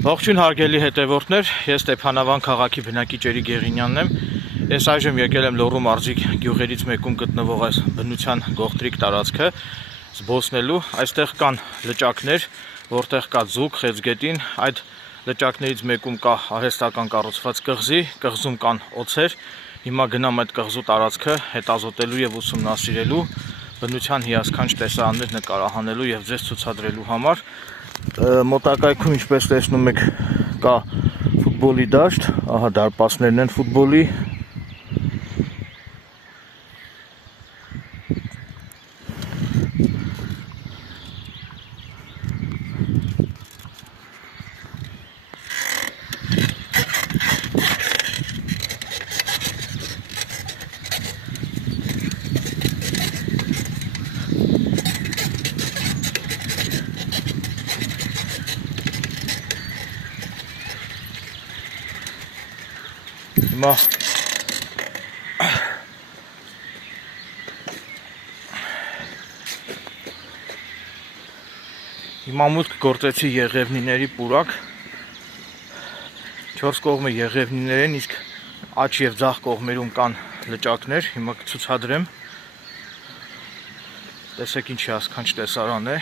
Ողջույն հարգելի հետևորդներ, ես Ստեփանավան քաղաքի բնակիչ Էրիկ Գեղինյանն եմ։ Ես այժմ եկել եմ Լոռու մարզի գյուղերից մեկում գտնվող այս բնության գողտրիկ տարածքը զբոսնելու։ Այստեղ կան լճակներ, որտեղ կա ձուկ, խեցգետին, այդ լճակներից մեկում կա արհեստական կառուցված կղզի, կղզում կան օձեր։ Հիմա գնամ այդ կղզու տարածքը հետազոտելու եւ ուսումնասիրելու, բնության հիասքանչ տեսարաններ նկարահանելու եւ ձեզ ցուցադրելու համար։ Մոտակայքում, ինչպես տեսնում եք, կա ֆուտբոլի դաշտ, ահա դարպասներն են ֆուտբոլի։ Հիմա մուտք գործեցի եղևնիների պուրակ, 4 կողմը եղևնիներ են, իսկ աջ և ձախ կողմերում կան լճակներ, հիմա կցուցադրեմ, տեսեք ինչ հիասքանչ տեսարան է։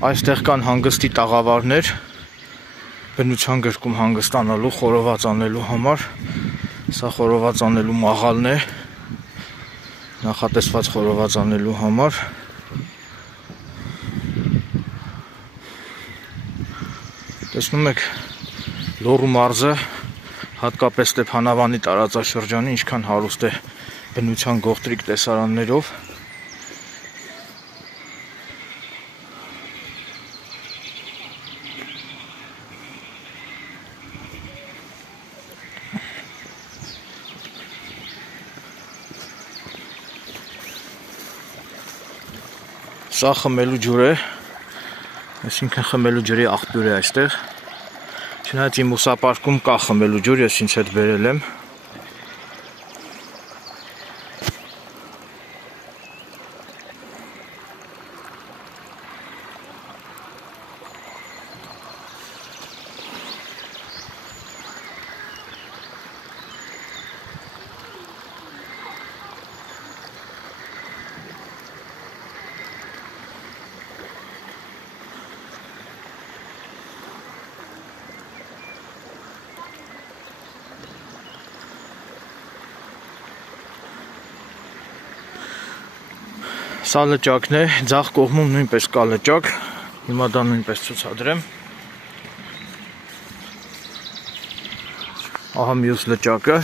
Այստեղ կան հանգստի տաղավարներ, բնության գրկում հանգստանալու, խորոված անելու համար, սա խորոված անելու մաղալն է, նախատեսված խորոված անելու համար։ Տեսնում եք Լոռու մարզը, հատկապես Ստեփանավանի տարածաշրջանը ինչքան հարուստ է բնության գողտրիկ տեսարաններով։ Սա խմելու ջուր է, այսինքն խմելու ջրի աղբյուր է այստեղ, չնայած իմ ուսապարկում կա խմելու ջուր, ես ինձ հետ բերել եմ։ Սա լճակն է, ձախ կողմում նույնպես կա լճակ, հիմա դա նույնպես ցուցադրեմ։ Ահա մյուս լճակը։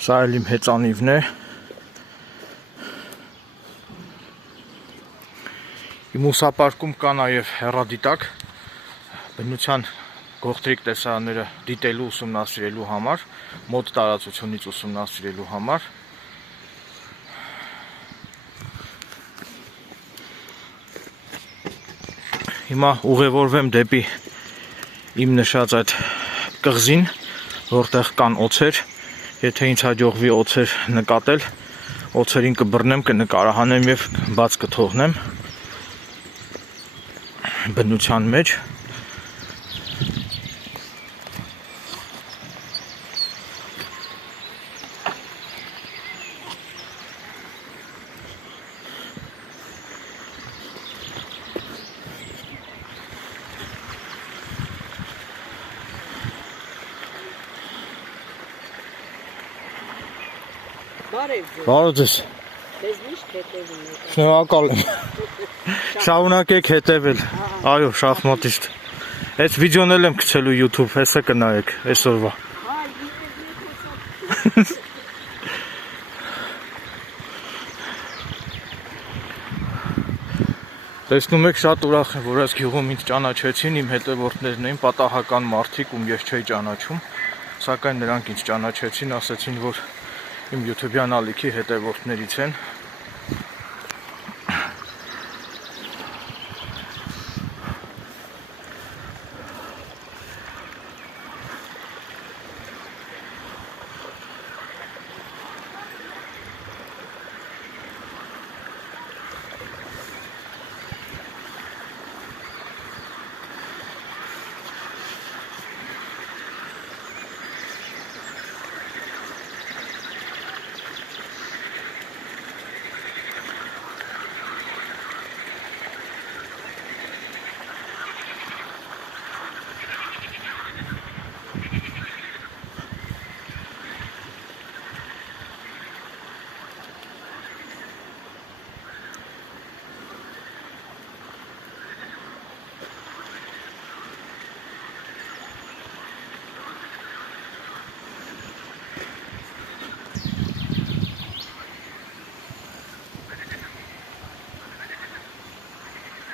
Սա էլ իմ հեծանիվն է։ Իմ ուսապարկում կա նաև հեռադիտակ բնության գողտրիկ տեսարանները դիտելու, ուսումնասիրելու համար, մոտ տարածությունից ուսումնասիրելու համար։ Հիմա ուղևորվեմ դեպի իմ նշած այդ կղզին, որտեղ կան օձեր։ Եթե ինձ հաջողվի օձեր նկատել, օձերին կբռնեմ, կնկարահանեմ եւ բաց կթողնեմ բնության մեջ։ Բարև ձեզ։ Ձեզ միշտ հետևում եք։ Շնորհակալ եմ։ Շարունակեք հետևել։ Այո, շախմատիստ։ Այս վիդեոն էլ եմ գցելու YouTube, հեսա կնայեք այսօրվա։ Տեսնում եք, շատ ուրախ եմ, որ այս գյուղում ինձ ճանաչեցին, իմ հետևորդներն էին, պատահական մարդիկ, ում ես չէի ճանաչում, սակայն նրանք ինձ ճանաչեցին, ասացին, որ իմ YouTube-յան ալիքի հետևորդներից են։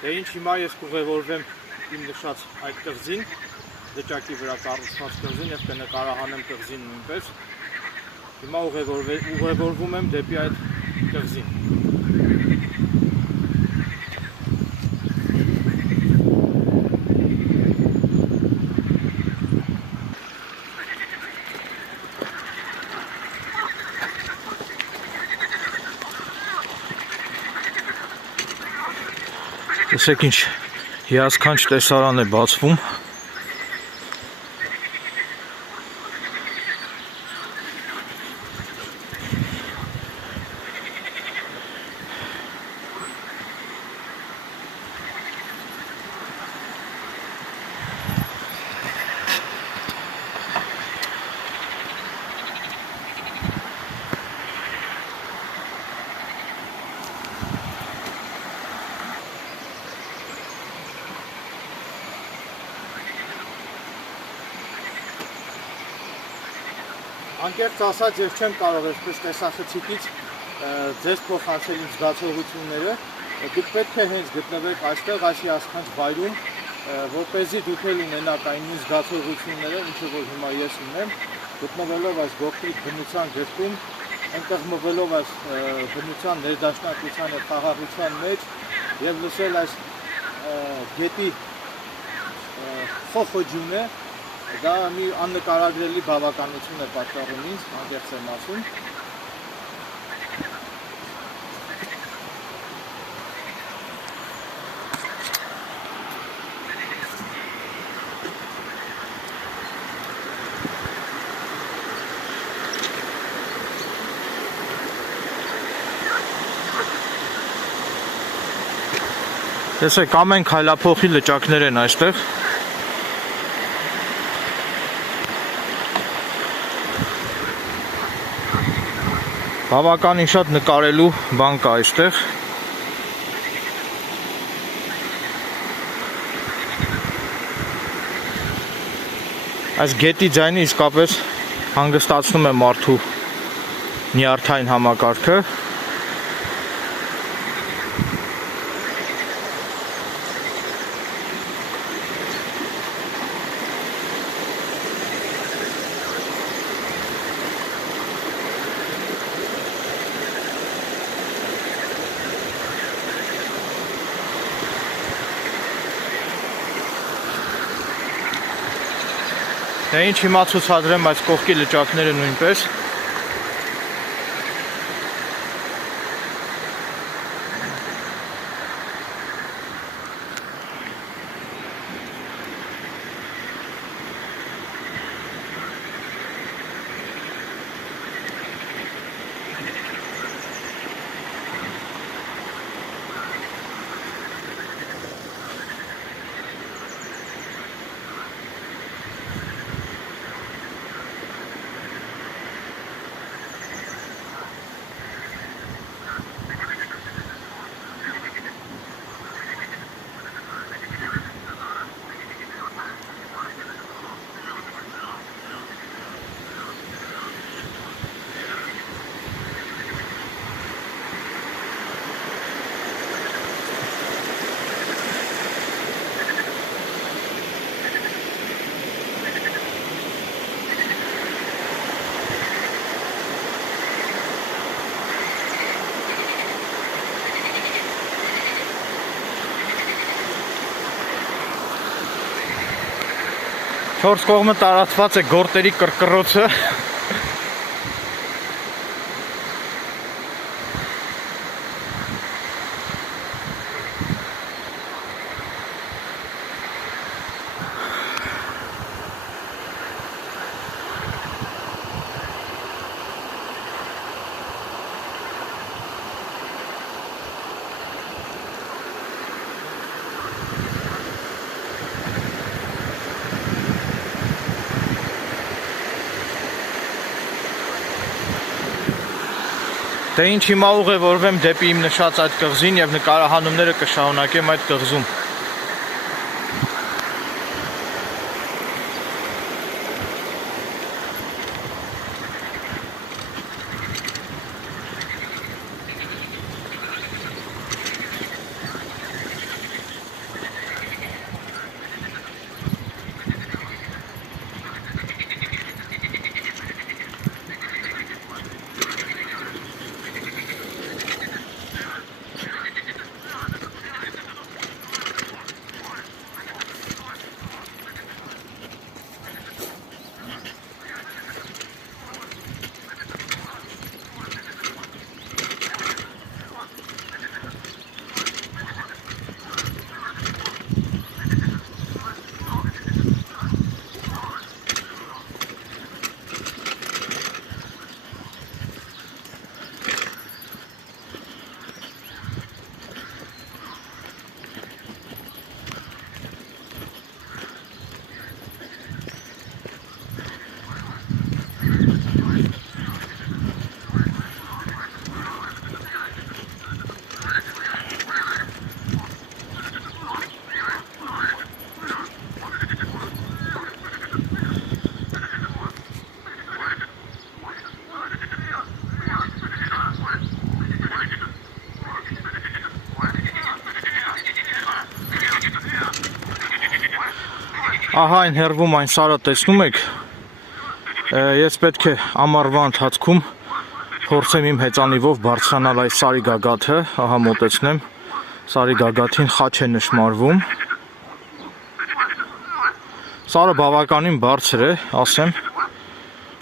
Դե ինչ հիմա ես կուղևորվեմ իմ նշած այդ կղզին, լճակի վրա կառուցված կղզին եւ կնկարահանեմ կղզին նույնպես։ Հիմա ուղևորվում եմ դեպի այդ կղզին։ Տեսեք ինչ հիասքանչ տեսարան է բացվում։ Անկեղծ ասած, ես չեմ կարող այսպես տեսախցիկից ձեզ փոխանցել իմ զգացողությունները։ Դուք պետք է հենց գտնվեք այստեղ, այս հիասքանչ վայրում, որպեսզի դուք էլ ունենաք այն նույն զգացողությունները, ինչը որ հիմա ես ունեմ, գտնվելով այս գողտրիկ բնության գծում, ընկղմվելով այս բնության ներդաշնակության եւ խաղաղության մեջ եւ լսել այս գետի խոխոջյունը, դա մի աննկարագրելի բավականություն է պատճառում ինձ, անկեղծ եմ ասում։ Տեսեք, ամեն քայլափոխի լճակներ են այստեղ։ Բավականին շատ նկարելու բան կա այստեղ։ Այս գետի ձայնը իսկապես հանգստացնում է մարդու նյարդային համակարգը։ Դե ինչ հիմա ցուցադրեմ այս կողքի լճակները նույնպես։ 4 կողմը տարածված է գորտերի կրկռոցը։ Դե ինչ հիմա ուղևորվեմ դեպի իմ նշած այդ կղզին եւ նկարահանումները կշարունակեմ այդ կղզում։ Ահա այն հեռվում այն սարը տեսնում եք, ես պետք է ամառվա ընթացքում փորձեմ իմ հեծանիվով բարձրանալ այս սարի գագաթը, ահա մոտեցնեմ, սարի գագաթին խաչ է նշմարվում, սարը բավականին բարձր է, ասեմ,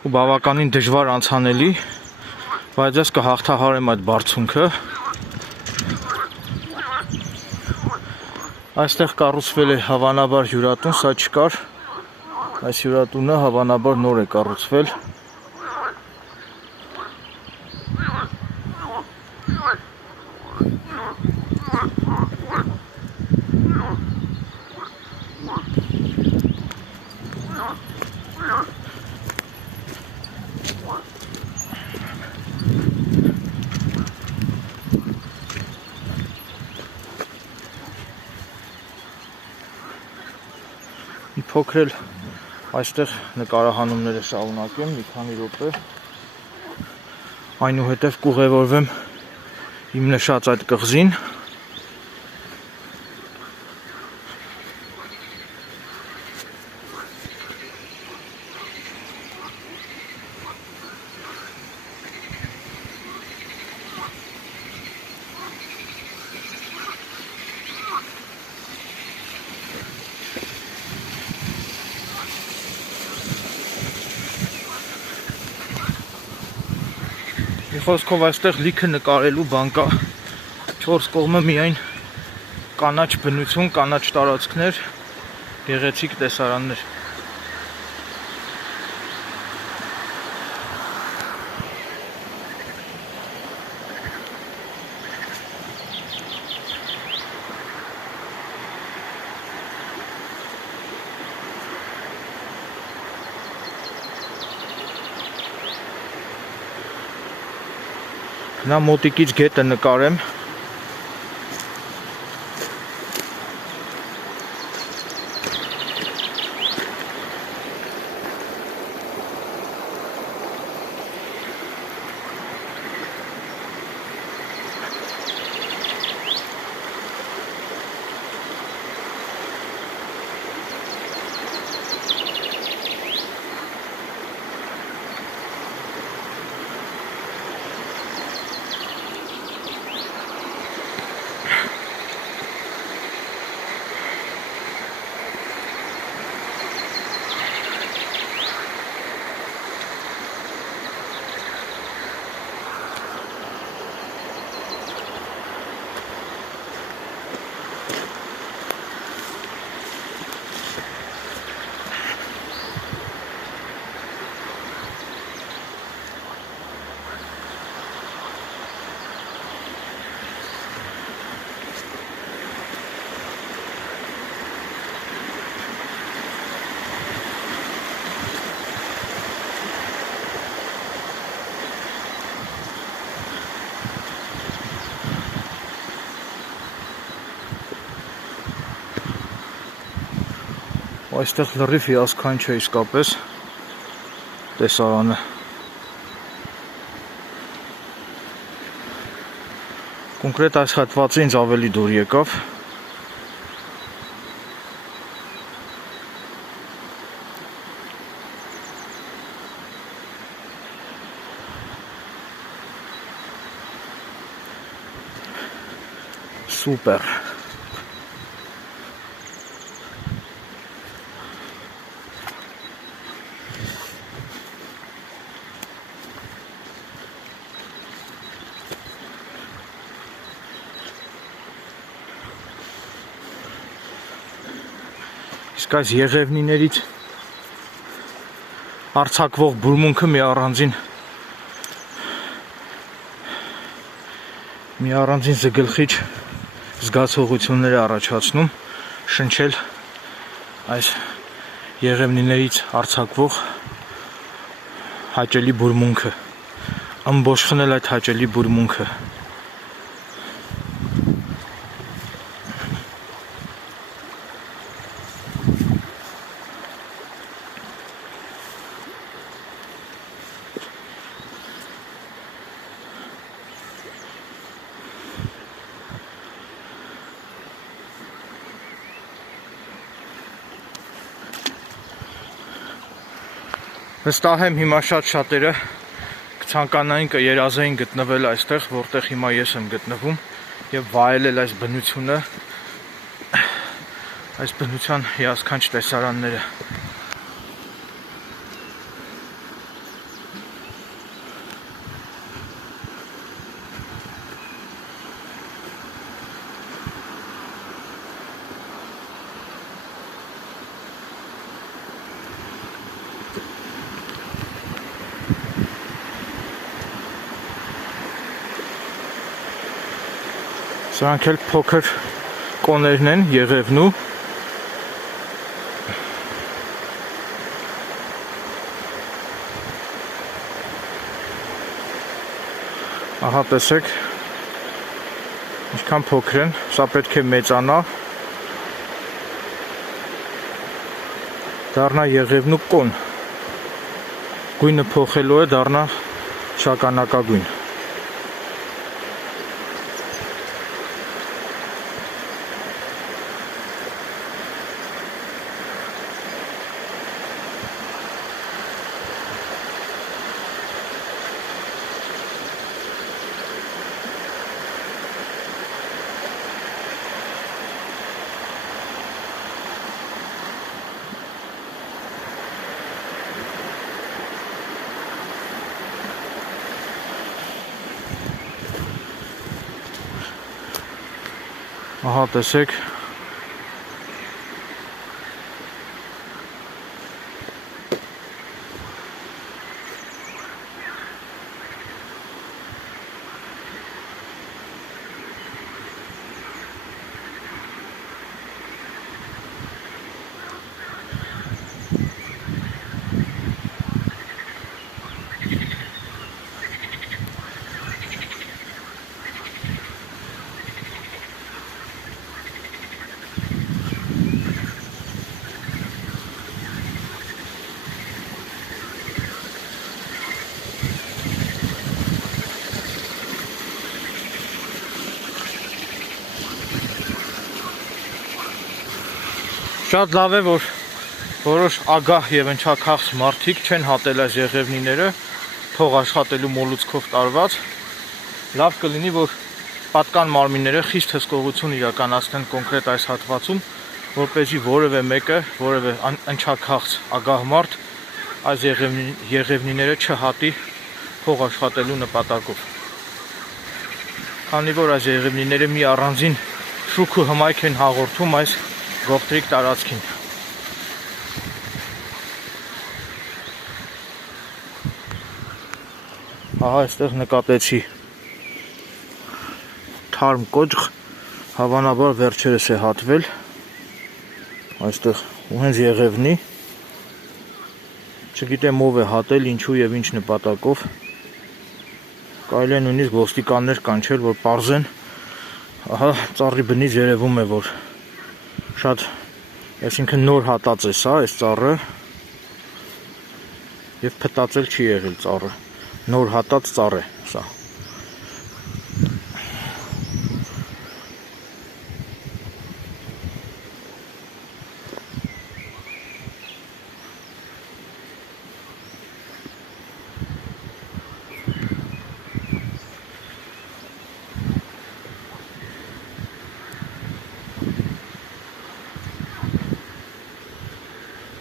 ու բավականին դժվար անցանելի, բայց ես կհաղթահարեմ այդ բարձունքը, այստեղ կառուցվել է հավանաբար հյուրատուն, սա չկար, այս հյուրատունը հավանաբար նոր է կառուցվել։ Փոքր էլ այստեղ նկարահանումները շարունակեմ մի քանի րոպե, այնուհետև կուղևորվեմ իմ նշած այդ կղզին։ Խոսքով այստեղ լիքը նկարելու բան կա, 4 կողմը միայն կանաչ բնություն, կանաչ տարածքներ, գեղեցիկ տեսարաններ։ Նա մոտիկից գետը նկարեմ։ Այստեղ լրիվ հիասքանչ է իսկապես տեսարանը։ Կոնկրետ այս հատվածը ինձ ավելի դուր եկավ։ Սուպեր։ Իսկ այս եղևնիներից արձակվող բուրմունքը մի առանձին զգլխիչ զգացողություններ է առաջացնում, շնչել այս եղևնիներից արձակվող հաճելի բուրմունքը, ամբոշխնել այդ հաճելի բուրմունքը։ Վստահ եմ հիմա շատերը կցանկանային կերազեին գտնվել այստեղ, որտեղ հիմա ես եմ գտնվում եւ վայելել այս բնությունը, այս բնության հիասքանչ տեսարանները։ Սրանք էլ փոքր կոներն են եղևնու։ Ահա տեսեք, ինչքան փոքր են, սա պետք է մեծանա, դառնա եղևնու կոն, գույնը փոխելու է, դառնա շագանակագույն։ Ահա տեսեք, շատ լավ է, որ որոշ ագահ եւ ընչաքաղց մարդիկ չեն հատել այս եղևնիները, թող աշխատելու մոլուցքով տարված, լավ կլինի, որ պատկան մարմինները խիստ հսկողություն իրականացնեն կոնկրետ այս հատվածում, որպեսզի որևէ մեկը, որևէ ընչաքաղց ագահ մարդ այս եղևնիները չհատի թող աշխատելու նպատակով։ Քանի որ այս եղևնիները մի առանձին շուք ու հմայք են հաղորդում այս գողտրիկ տարածքին։ Ահա այստեղ նկատեցի թարմ կոճղ, հավանաբար վերջերս է հատվել, այստեղ ու հենց եղևնի, չգիտեմ ով է հատել, ինչու եւ ինչ նպատակով, կարելի է նույնիսկ ոստիկաններ կանչել, որ պարզեն, ահա ծառի բնից երևում է, որ շատ Այսինքն նոր հատած է սա, այս ծառը եւ փտածել չի եղել ծառը, նոր հատած ծառ է սա։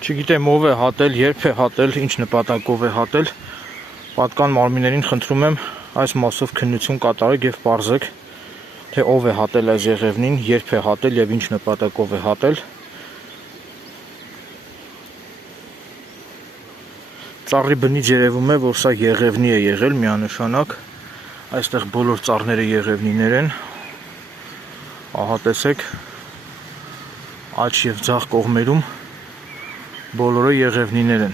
Չգիտեմ ով է հատել, երբ է հատել, ինչ նպատակով է հատել, պատկան մարմիններին խնդրում եմ այս մասով քննություն կատարեք եւ պարզեք, թե ով է հատել այս եղևնին, երբ է հատել եւ ինչ նպատակով է հատել։ Ծառի բնից երևում է, որ սա եղևնի է եղել միանշանակ, այստեղ բոլոր ծառները եղևնիներ են, ահա տեսեք, աջ եւ ձախ կողմերում բոլորը եղևնիներ են։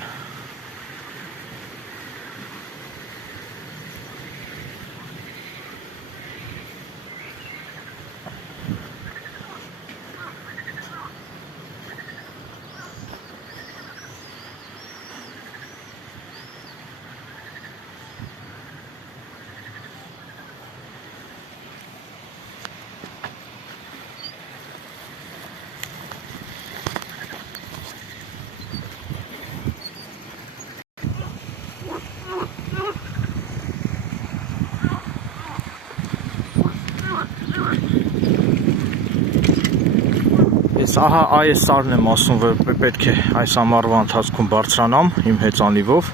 Ահա այս սարն եմ ասում, որ պետք է այս ամառվա ընթացքում բարձրանամ իմ հեծանիվով։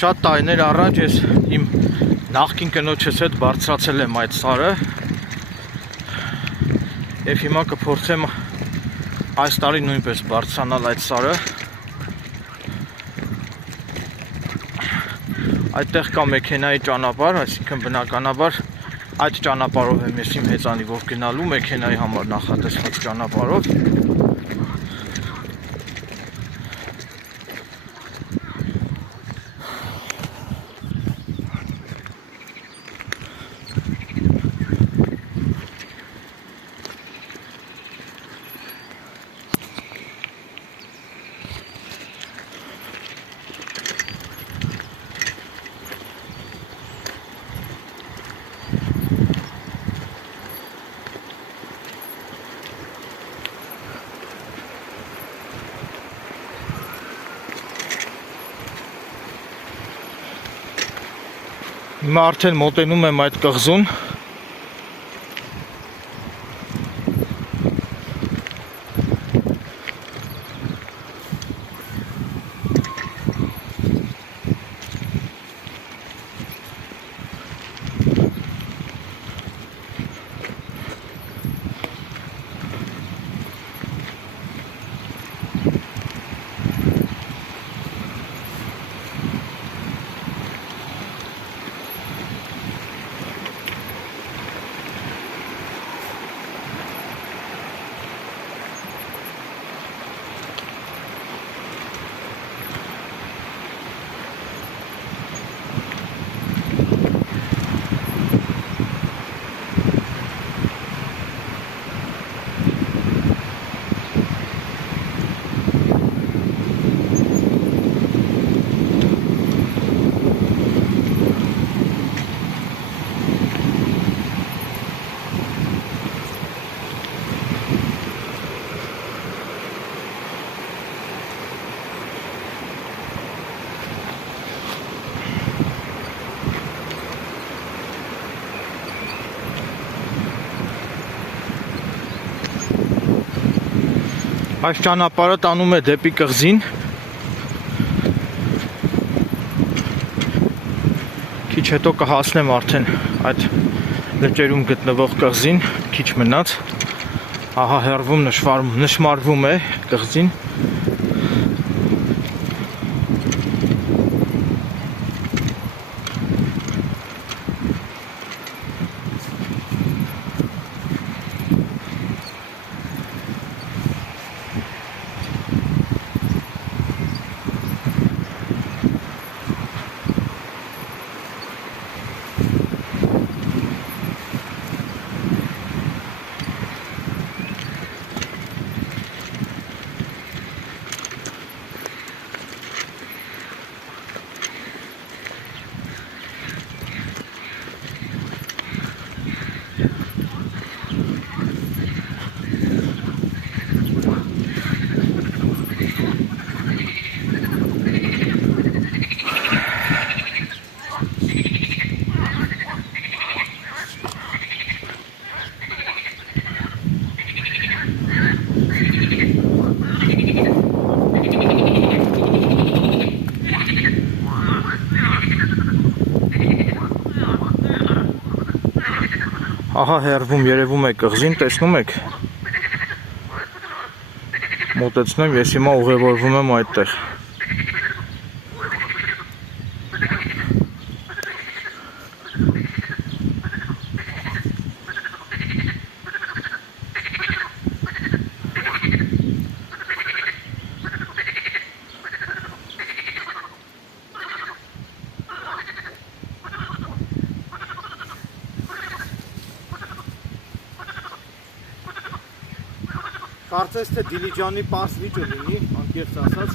Շատ տարիներ առաջ ես իմ նախկին կնոջս հետ բարձրացել եմ այդ սարը եւ հիմա կփորձեմ այս տարի նույնպես բարձրանալ այդ սարը։ Այդտեղ կա մեքենայի ճանապարհ, այսինքն բնականաբար այդ ճանապարհով եմ ես իմ հեծանիվով գնալու, մեքենայի համար նախատեսված ճանապարհով։ Հիմա արդեն մոտենում եմ այդ կղզուն։ Այս ճանապարհը տանում է դեպի կղզին։ Քիչ հետո կհասնեմ արդեն այդ լճերում գտնվող կղզին, քիչ մնաց։ Ահա հեռվում նշմարվում է կղզին։ Ահա հերվում երևում է կղզին, տեսնում եք։ Մոտեցնեմ, ես հիմա ուղևորվում եմ այդտեղ։ Կարծես թե Դիլիջանի պարզ լիճը լինի, անկեղծ ասած,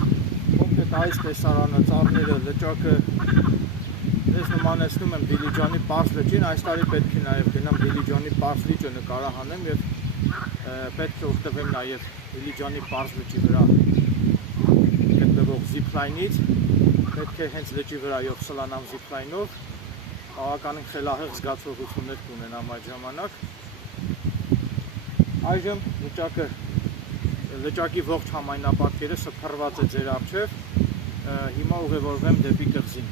կոնկրետ այս տեսարանը, ծառները, լճակը ես նմանեցնում եմ Դիլիջանի պարզ լճին, այս տարի պետք է նաև գնամ Դիլիջանի պարզ լիճը նկարահանեմ եւ պետք է օգտվեմ նաև Դիլիջանի պարզ լճի վրա գտնվող զիփլայնից, պետք է հենց լճի վրայով սլանամ զիփլայնով, բավականին խելահեղ զգացողություններ կունենամ այդ ժամանակ։ Այժմ լճակի ողջ համայնապատկերը սփռված է ձեր առջև, հիմա ուղևորվեմ դեպի կղզին։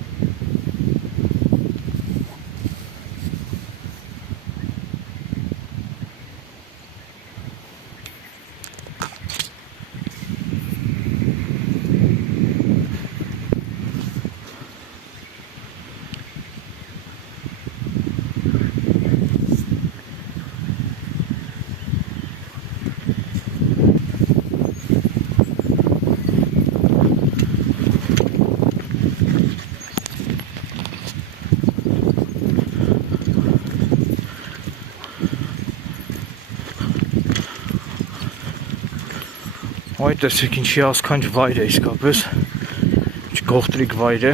Այ տեսեք ինչի ասքանչ վայր է իսկապես, ինչ գողտրիկ վայր է։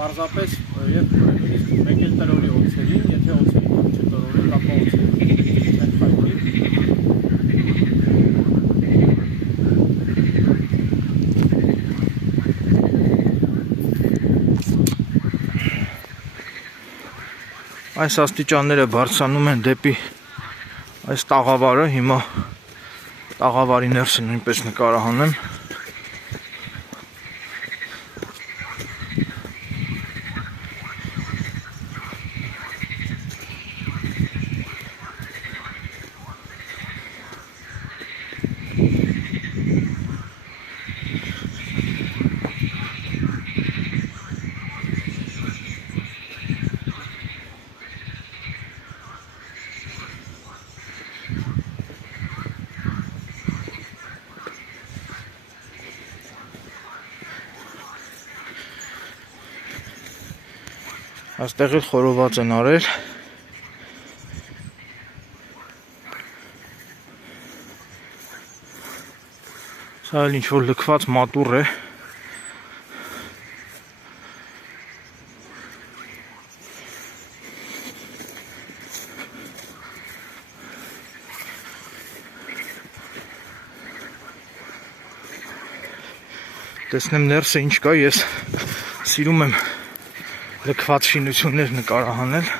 Պարզապես եւ մեկ էլ տրորի օցերին, եթե օցերին չտրորի, ապա օցերին չեն խայտի։ Այս աստիճանները բարձրանում են դեպի այս տաղավարը, հիմա տաղավարի ներսը նույնպես նկարահանեմ։ Այստեղ էլ խորոված են արել։ Սա էլ ինչ-որ լքված մատուռ է։ Տեսնեմ ներսը ինչ կա, ես սիրում եմ լքված շինություններ նկարահանել։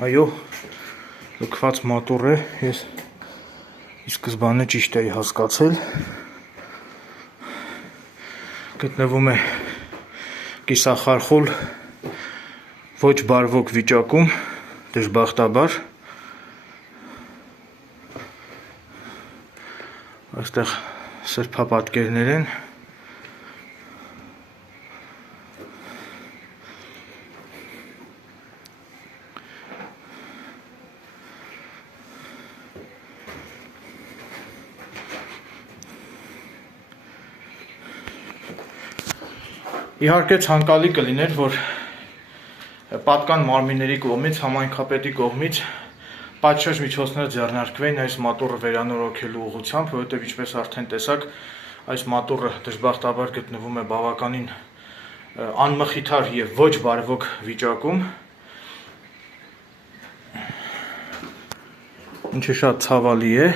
Այո, լքված մատուռ է, ես ի սկզբանե ճիշտ էի հասկացել։ Գտնվում է կիսախարխուլ ոչ բարվոք վիճակում, դժբախտաբար։ Այստեղ սրբապատկերներ են։ Իհարկե ցանկալի կլիներ, որ պատկան մարմինների կողմից, համայնքապետի կողմից պատշաճ միջոցներ ձեռնարկվեին այս մատուռը վերանորոգելու ուղղությամբ, որովհետև ինչպես արդեն տեսաք, այս մատուռը դժբախտաբար գտնվում է բավականին անմխիթար եւ ոչ բարվոք վիճակում, ինչը շատ ցավալի է։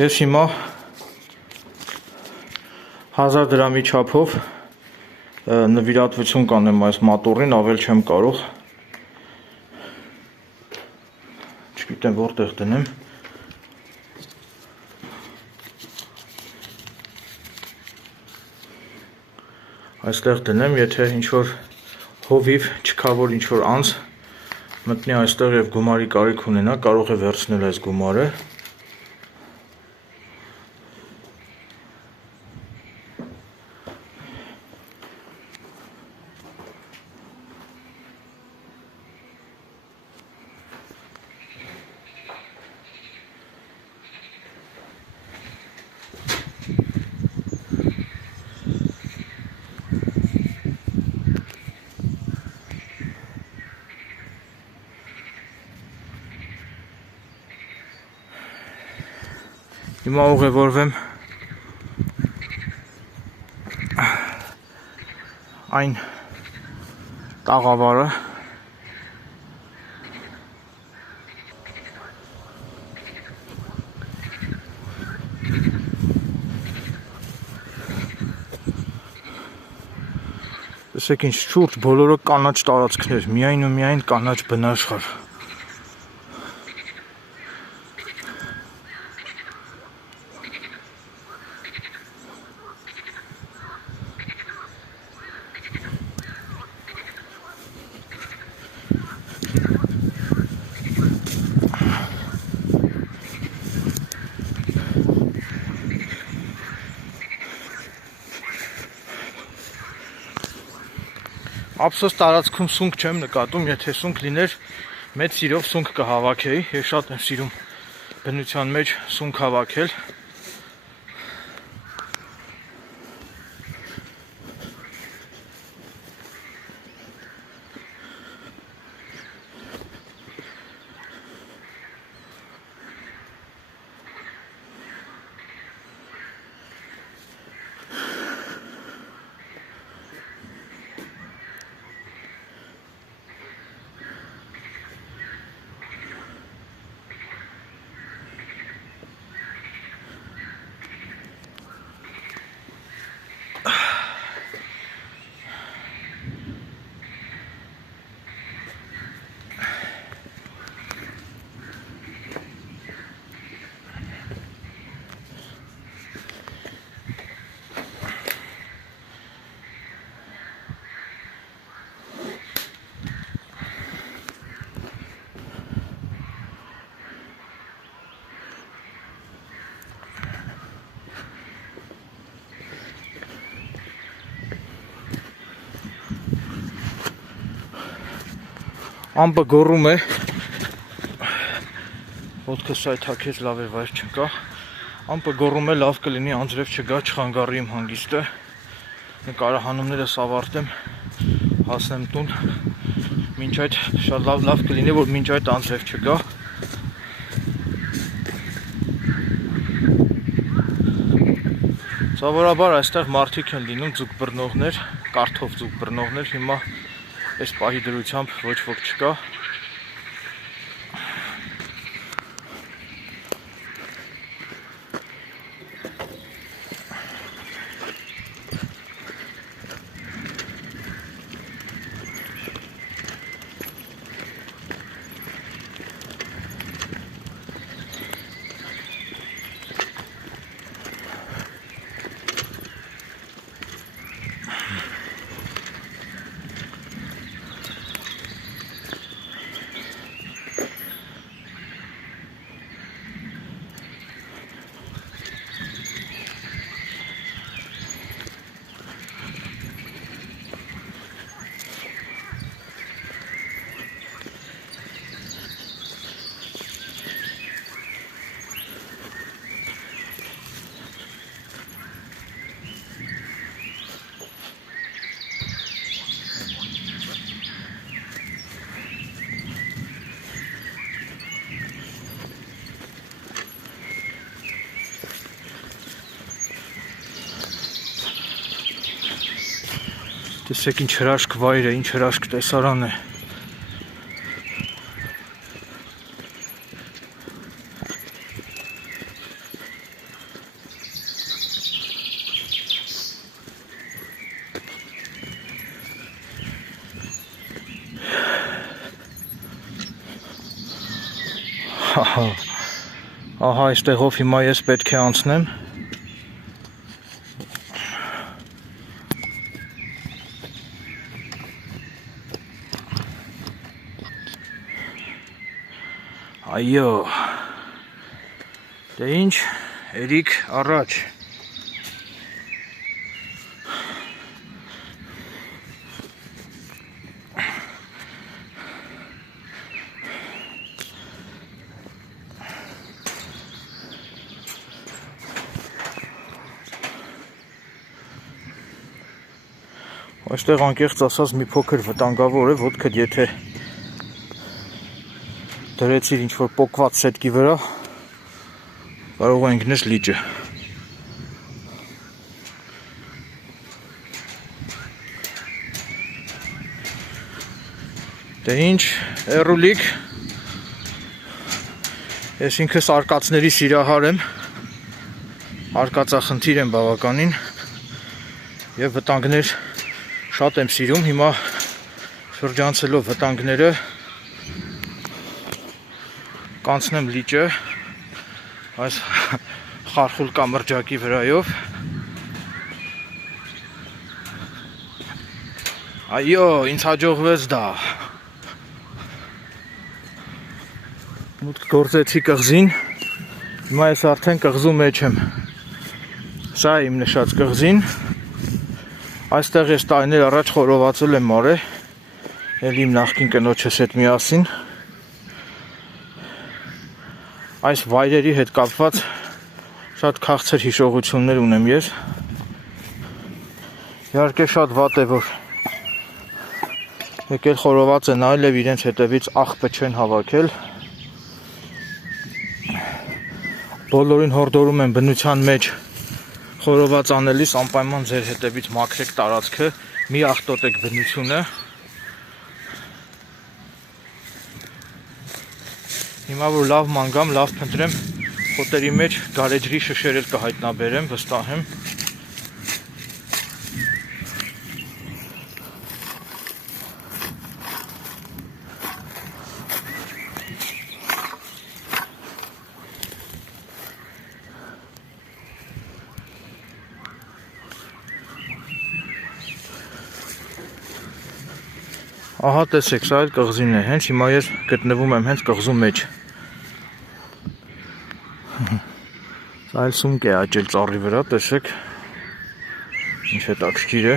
Ես հիմա 1000 դրամի չափով նվիրատվություն կանեմ այս մատուռին, ավել չեմ կարող։ Չգիտեմ որտեղ դնեմ։ Այստեղ դնեմ, եթե ինչ-որ հովիվ չքավոր ինչ-որ անձ մտնի այստեղ եւ գումարի կարիք ունենա, կարող է վերցնել այս գումարը։ Հիմա ուղևորվեմ այն տաղավարը, տեսեք ինչ շուրջ բոլորը կանաչ տարածքներ, միայն ու միայն կանաչ բնաշխարհ։ Ափսոս տարածքում սունկ չեմ նկատում, եթե սունկ լիներ, մեծ սիրով սունկ կհավաքեի, ես շատ եմ սիրում բնության մեջ սունկ հավաքել։ Ամպը գոռում է, ոտքը սայթաքեց, լավ է վայր չկա, ամպը գոռում է, լավ կլինի անձրև չգա, չխանգարի իմ հանգիստը, նկարահանումներս ավարտեմ, հասնեմ տուն, մինչ այդ շատ լավ կլինի, որ մինչ այդ անձրև չգա։ Սովորաբար այստեղ մարդիկ են լինում, ձուկ բռնողներ, կարթով ձուկ բռնողներ, հիմա այս պահի դրությամբ ոչ ոք չկա։ Տեսեք ինչ հրաշք վայր է, ինչ հրաշք տեսարան է։ Ահա այստեղով հիմա ես պետք է անցնեմ։ Այո, դե ինչ, երիք առաջ։ Այստեղ անկեղծ ասած մի փոքր վտանգավոր է, ոտքդ եթե դրեցիր ինչ-որ պոկված սետքի վրա, կարող է ընկնես լիճը։ Դե ինչ, էրուլիկ, ես ինքս արկածների սիրահար եմ, արկածախնդիր եմ բավականին և վտանգներ շատ եմ սիրում, հիմա շրջանցելով վտանգները կանցնեմ լիճը այս խարխուլ կամրջակի վրայով։ Այո, ինձ հաջողվեց դա։ Մուտք գործեցի կղզին, հիմա ես արդեն կղզու մեջ եմ։ Սա է իմ նշած կղզին։ Այստեղ ես տարիներ առաջ խորովածել եմ արել, էլ իմ նախկին կնոջս հետ միասին։ Այս վայրերի հետ կապված շատ քաղցր հիշողություններ ունեմ ես։ Իհարկե շատ վատ է, որ եկել խորոված են այլ և իրենց հետևից աղբը չեն հավաքել։ Բոլորին հորդորում են բնության մեջ խորոված անելիս անպայման ձեր հետևից մաքրեք տարածքը, մի աղտոտեք բնությունը։ Հիմա որ լավ մանգամ, լավ փնտրեմ, խոտերի մեջ գարեջրի շշեր էլ կհայտնաբերեմ, վստահ եմ։ Ահա տեսեք, սա էլ կղզին է, հենց հիմա ես գտնվում եմ հենց կղզու մեջ։ Սա էլ սումկ է աճել ծառի վրա, տեսեք, ինչ հետաքրքիր է։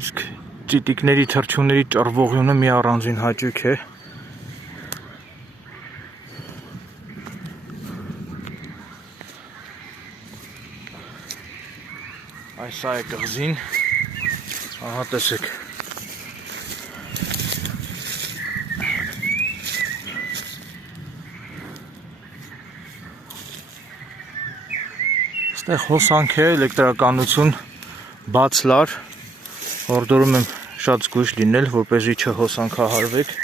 Իսկ ծիտիկների թռչունների ճռվողյունը մի առանձին հաճույք է։ Այս է կղզին, ահա տեսեք։ Այստեղ հոսանք է, էլեկտրականություն, բաց լար, հորդորում եմ շատ զգույշ լինել, որպեսզի չհոսանքահարվեք։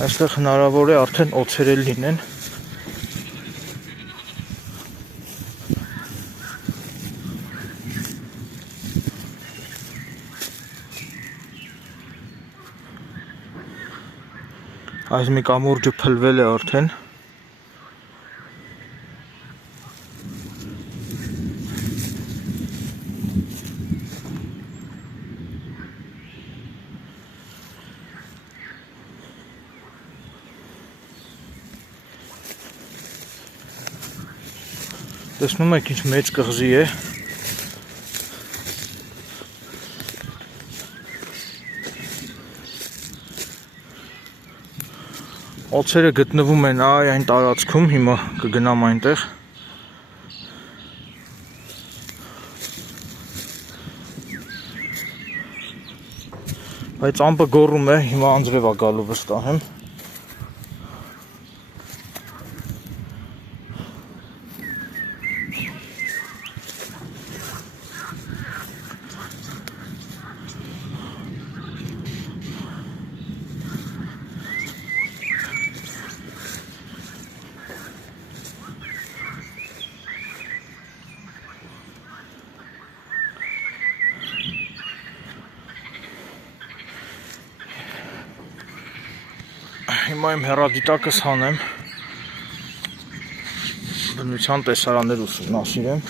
Այստեղ հնարավոր է արդեն օձեր էլ լինեն։ Այս մի կամուրջը փլվել է արդեն։ Տեսնում եք ինչ մեծ կղզի է։ Օձերը գտնվում են այն տարածքում, հիմա կգնամ այնտեղ։ Բայց ամպը գոռում է, հիմա անձրև է գալու վստահ եմ։ Հիմա իմ հեռադիտակս հանեմ, բնության տեսարաններ ուսումնասիրեմ։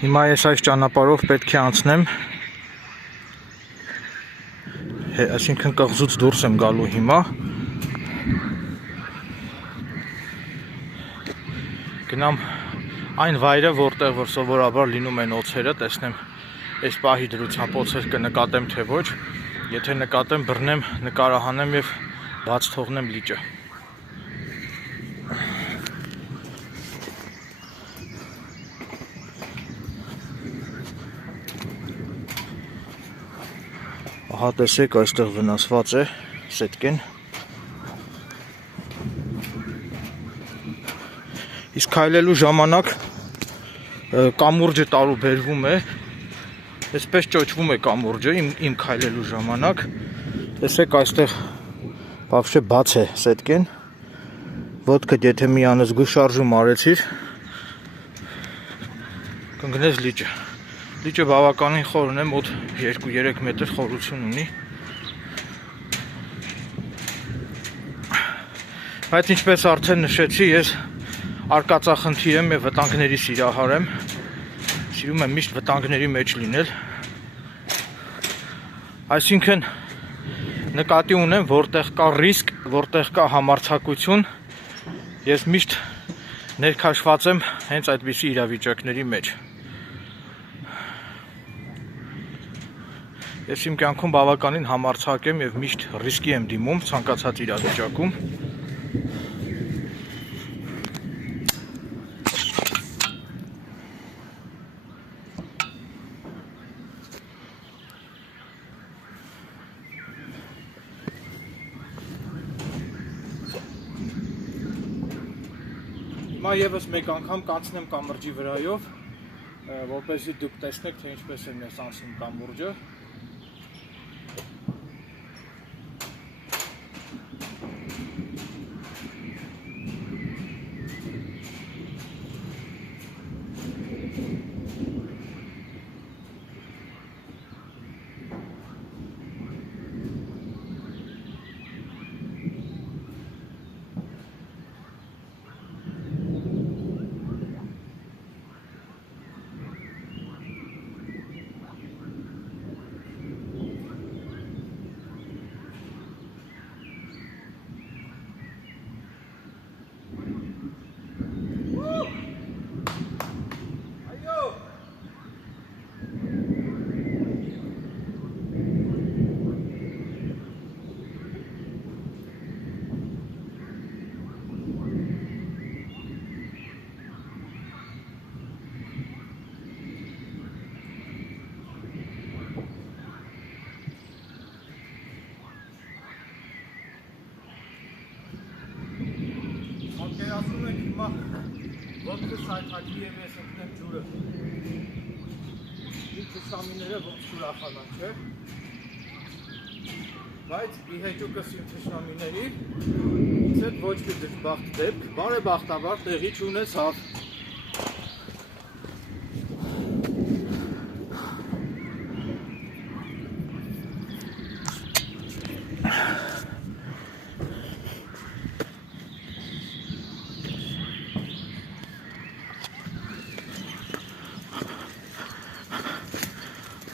Հիմա ես այս ճանապարհով պետք է անցնեմ, այսինքն կղզուց դուրս եմ գալու հիմա, գնամ այն վայրը, որտեղ որ սովորաբար լինում են օձերը, տեսնեմ այս պահի դրությամբ օձեր կնկատեմ թե ոչ, եթե նկատեմ բռնեմ, նկարահանեմ և բաց թողնեմ լիճը։ Ահա տեսեք, այստեղ վնասված է սետկեն։ Իսկ քայլելու ժամանակ կամուրջը տարուբերվում է, այսպես ճոճվում է կամուրջը իմ քայլելու ժամանակ։ Տեսեք, այստեղ բավարար բաց է սետկեն։ Ոտքդ եթե մի անզգույշ շարժում արեցիր, կընկնես լիճը։ Լիճը բավականին խորն է, մոտ 2-3 մետր խորություն ունի։ Բայց ինչպես արդեն նշեցի, ես արկածախնդիր եմ և վտանգների սիրահար եմ։ Սիրում եմ միշտ վտանգների մեջ լինել։ Այսինքն նկատի ունեմ, որտեղ կա ռիսկ, որտեղ կա համարձակություն, ես միշտ ներքաշված եմ հենց այդպիսի իրավիճակների մեջ։ Ես իմ կյանքում բավականին համարձակ եմ և միշտ ռիսկի եմ դիմում ցանկացած իրավիճակում։ Հիմա ևս մեկ անգամ կանցնեմ կամրջի վրայով, որպեսզի դուք տեսնեք, թե ինչպես է ես անցնում կամուրջը։ ասում եք հիմա ոտքս այդակի եմ ես ընկնեմ ջուրը։ Իմ թշնամիները ոնց ուրախանան, չէ։ Բայց ի հեճուկս իմ թշնամիների ինձ հետ ոչ մի դժբախտ դեպք, բարեբախտաբար տեղի չունեցավ։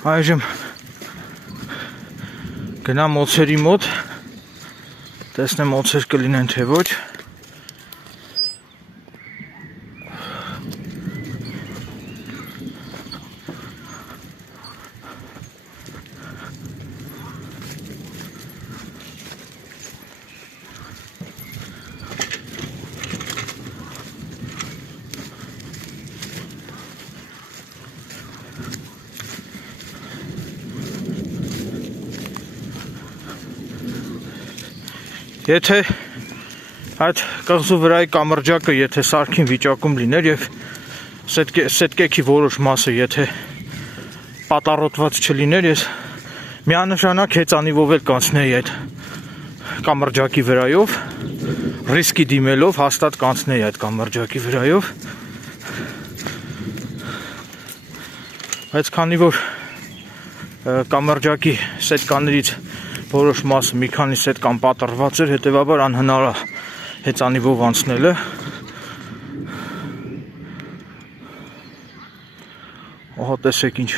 Այժմ գնամ օձերի մոտ, տեսնեմ օձեր կլինեն թե ոչ։ Եթե այդ կղզու վրայի կամրջակը եթե սարքին վիճակում լիներ եւ սետկեքի որոշ մասը եթե պատառոտված չլիներ, ես միանշանակ հեծանիվով էլ կանցնեի այդ կամրջակի վրայով, ռիսկի դիմելով հաստատ կանցնեի այդ կամրջակի վրայով։ Բայց քանի որ կամրջակի սետկաներից որոշ մասը մի քանի սետ կամ պատռված էր, հետևաբար անհնար է հեծանիվով անցնելը։ Ահա տեսեք ինչ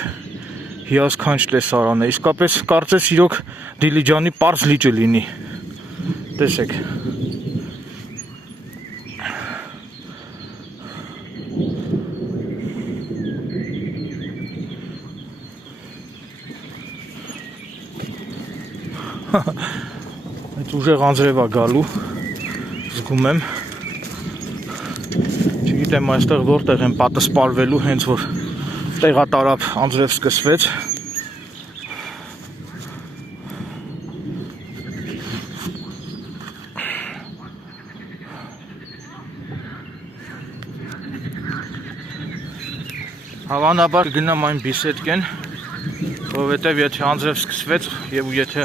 հիասքանչ տեսարան է, իսկապես կարծես իրոք Դիլիջանի պարզ լիճը լինի, տեսեք։ Այդ ուժեղ անձրև է գալու, զգում եմ, չգիտեմ այստեղ որտեղ եմ պատսպարվելու, հենց որ տեղատարապ անձրև սկսվեց։ Հավանաբար գնամ այն բիսետկեն, որովհետև եթե անձրև սկսվեց և եթե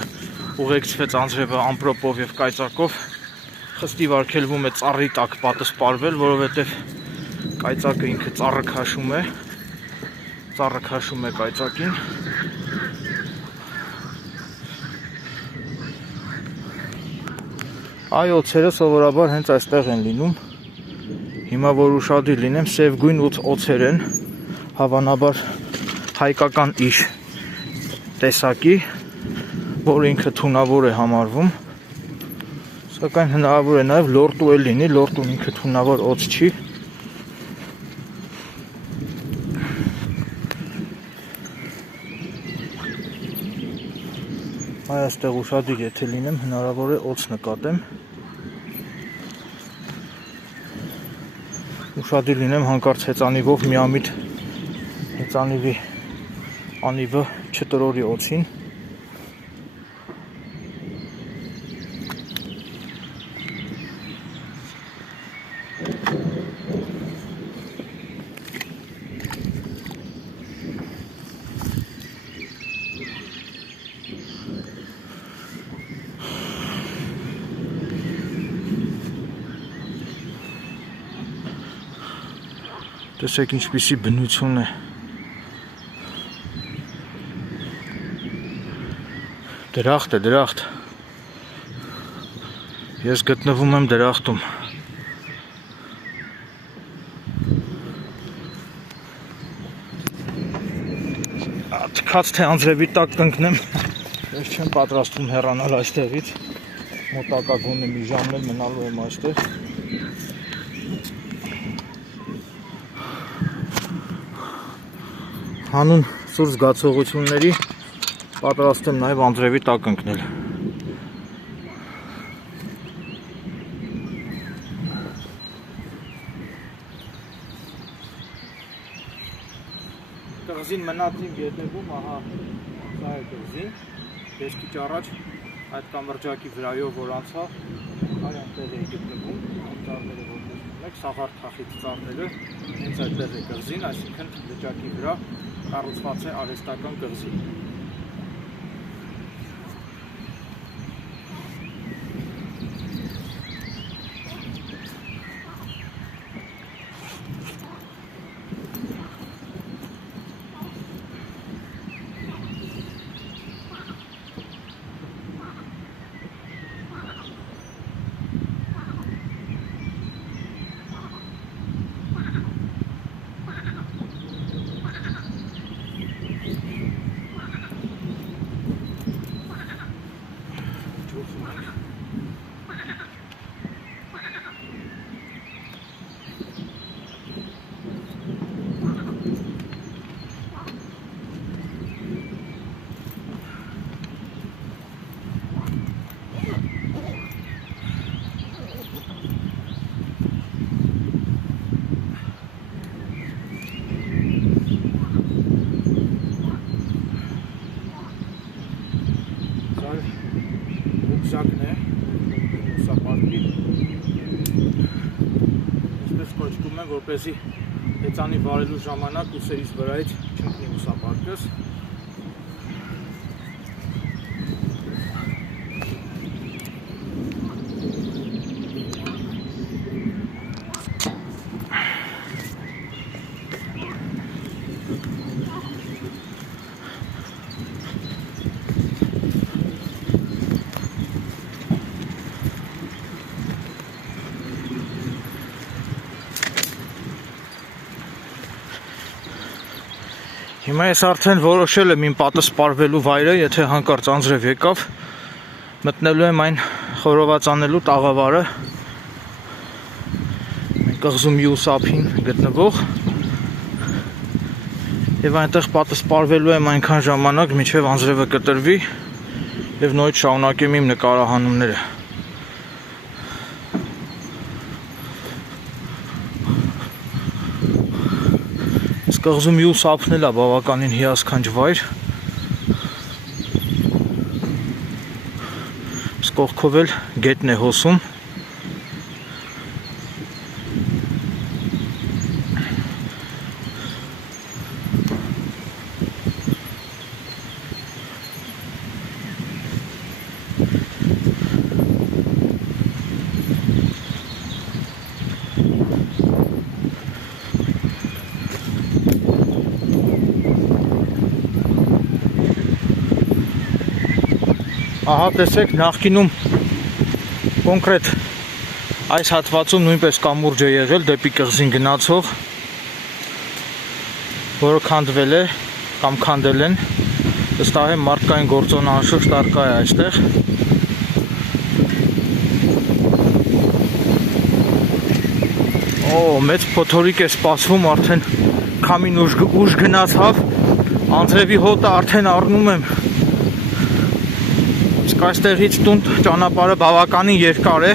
ուղեկցվեց անձրևը ամպրոպով և կայծակով, խստիվ արգելվում է ծառի տակ պատսպարվել, որովհետև կայծակը ինքը ծառը քաշում է կայծակին։ Այ օձերը սովորաբար հենց այստեղ են լինում։ Հիմա որ ուշադիր լինեմ, սև գույն օձեր են, հավանաբար հայկական իշ տեսակի, որ ինքը թունավոր է համարվում, սակայն հնարավոր է նաև լորտու էլ լինի, լորտուն ինքը թունավոր օձ չի։ Այստեղ ուշադիր եթե լինեմ, հնարավոր է օձ նկատեմ։ Ուշադիր լինեմ հանկարծ հեծանիվով միամիտ հեծանիվի անիվը չտրորի օձին։ Տեսեք ինչպիսի բնություն է։ Դրախտ է, դրախտ։ Ես գտնվում եմ դրախտում։ Թքած թե անձրևի տակ կընկնեմ, ես չեմ պատրաստվում հեռանալ այստեղից, մոտակա գոնե մի ժամն էլ մնալու եմ այստեղ։ Հանուն սուր զգացողությունների պատրաստ եմ նաև անձրևի տակ ընկնել։ Կղզին մնացին գետևում, ահա սա է կղզին, ես քիչ առաջ այդ կամրջակի վրայով որ անցա, այ այնտեղ էի գտնվում, անցարները որտեղ ունեք սաղար թախից ծառները հենց այդտեղ է կղզին, այսինքն լճակի վրա կառուցված է արհեստական կղզի։ Ռուբզակն է, ուսապարկի, այսպես կոչվում է, որպեսզի հեծանի վարելու ժամանակ ուսերից վրայից չընկնի ուսապարկս։ Հիմա ես արդեն որոշել եմ իմ պատը սպառվելու վայրը, եթե հանկարծ անձրև եկավ, մտնելու եմ այն խորոված անելու տաղավարը, կղզու մյուս ափին գտնվող, եւ այնտեղ պատը սպառվելու եմ այնքան ժամանակ, մինչև անձրևը կտրվի եւ նույնիսկ շարունակեմ իմ նկարահանումները։ Կղզու մյուս ափն էլ է բավականին հիասքանչ վայր։ Կողքով էլ գետն է հոսում։ Ահա տեսեք, նախկինում կոնկրետ այս հատվածում նույնպես կամուրջ է եղել դեպի կղզին գնացող, որը քանդվել է կամ քանդել են, վստահ եմ մարդկային գործոնը անշուշտ առկա է այստեղ։ Օ, մեծ փոթորիկ է սպասվում, արդեն քամին ուժ գնացավ, անձրևի հոտը արդեն առնում եմ։ Իսկ այստեղից տուն ճանապարհը բավականին երկար է։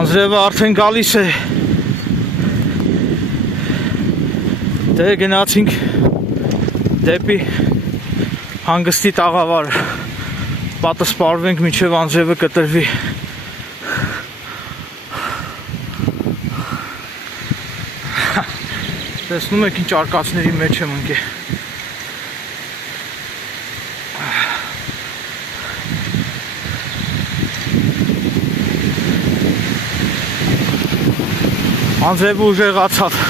Անձրևը արդեն գալիս է։ Դե գնացինք դեպի հանգստի տաղավար։ Պատը սպառվենք մինչև անձրևը կտրվի։ Տեսնում եք ինչ արկածների մեջ եմ ընկել։ Անձրևը ուժեղացավ։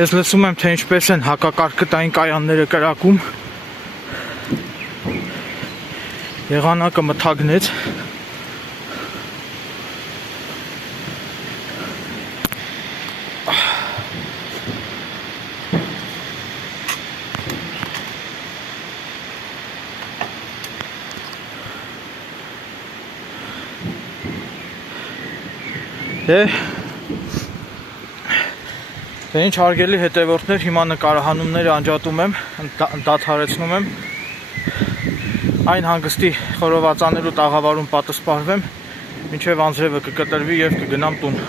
Ես լսում եմ, թե ինչպես են հակակարգտային կայանները կրակում։ Եղանակը մթագնեց։ Դե ինչ հարգելի հետևորդներ, հիմա նկարահանումները անջատում եմ, դադարեցնում եմ, այն հանգստի խորովածանելու տաղավարում պատասպարվեմ, մինչև անձրևը կկտրվի և կգնամ տուն։